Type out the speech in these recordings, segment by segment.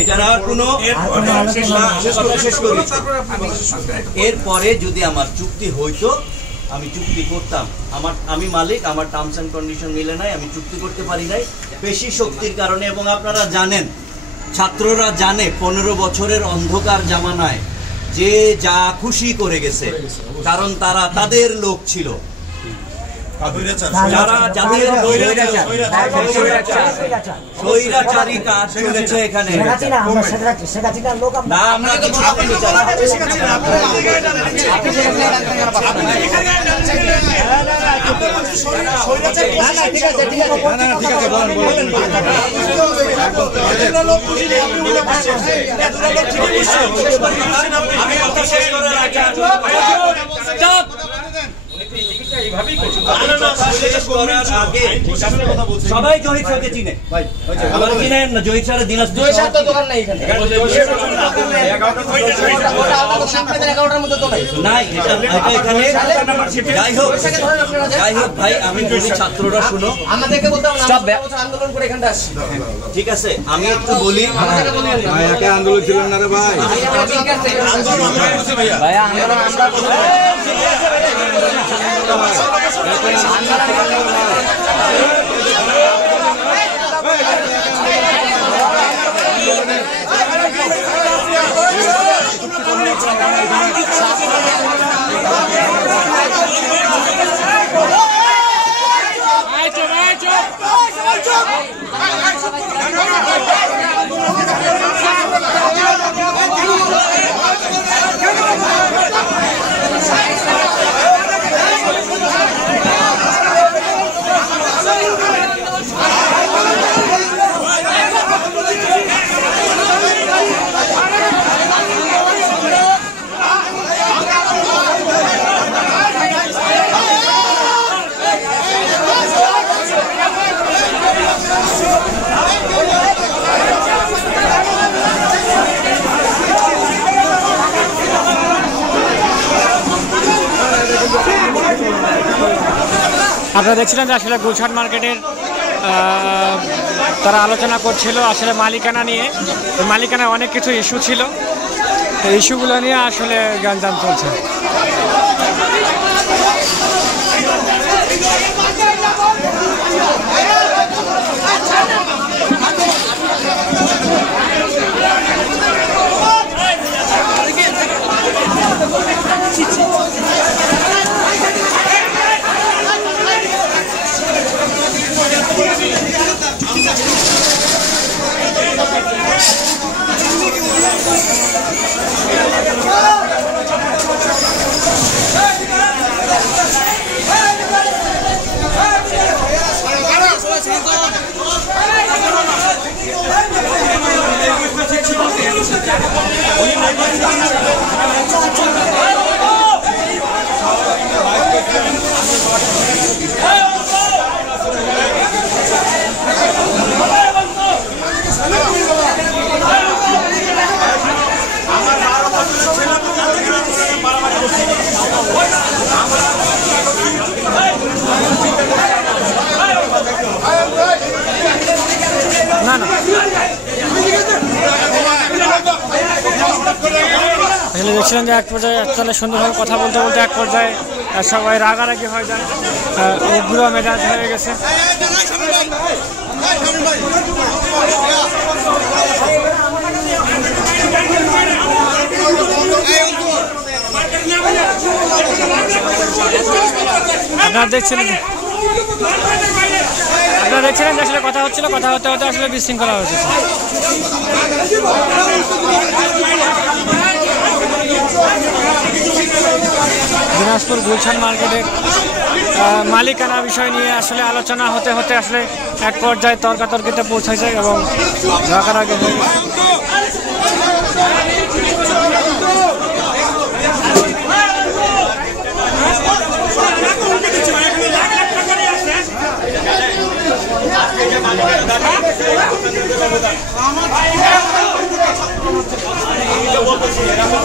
এটার আর কোনো এরপরে যদি আমার চুক্তি হইতো আমি চুক্তি করতাম। আমি মালিক, আমার টার্মস এন্ড কন্ডিশন মিলে নাই, আমি চুক্তি করতে পারি নাই পেশি শক্তির কারণে। এবং আপনারা জানেন, ছাত্ররা জানে 15 বছরের অন্ধকার জামানায় যে যা খুশি করে গেছে, কারণ তারা তাদের লোক ছিল, যারা যাদের স্বৈরাচারী কাজ চলেছে এখানে। না, আমরা সবাই জহির স্যারকে চিনে, চিনেন না? জহির স্যারের দিনাজ নাই। যাই হোক ভাই, আমি বলি ছাত্ররা শুনো, ঠিক আছে? আমি একটু বলি, আন্দোলন ছিল না রে ভাই, আপনারা দেখছিলেন যে আসলে গুলশান মার্কেটের তারা আলোচনা করছিল আসলে মালিকানা নিয়ে। মালিকানায় অনেক কিছু ইস্যু ছিল, এই ইস্যুগুলো নিয়ে আসলে গ্যাঞ্জাম চলছে। না না, দেখছিলেন যে এক পর্যায়ে আসলে সুন্দরভাবে কথা বলতে বলতে এক পর্যায়ে সবাই রাগারাগি হয়ে যায়, উগ্র মেজাজ হয়ে গেছে। আপনারা দেখছিলেন যে আসলে কথা হচ্ছিল, কথা হতে হতে আসলে বিশৃঙ্খলা হয়েছে। দিনাজপুর গুলশান মার্কেটের মালিকানা বিষয় নিয়ে আসলে আলোচনা হতে হতে আসলে এক পর্যায়ে তর্কাতর্কিতে পৌঁছেছে এবং রাগারাগি হয়ে গেছে।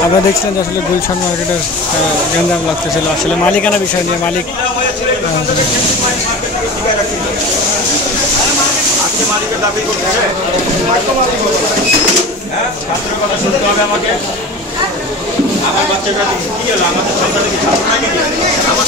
আপনারা দেখছিলেন যে আসলে গুলশান মার্কেটের গ্যাঞ্জাম লাগতেছিল আসলে মালিকানা বিষয় নিয়ে। মালিক কথা শুনতে হবে আমাকে। আমার বাচ্চাটা কি হলো? আমাদের সন্তানকে ছাত্র নাকি? আমার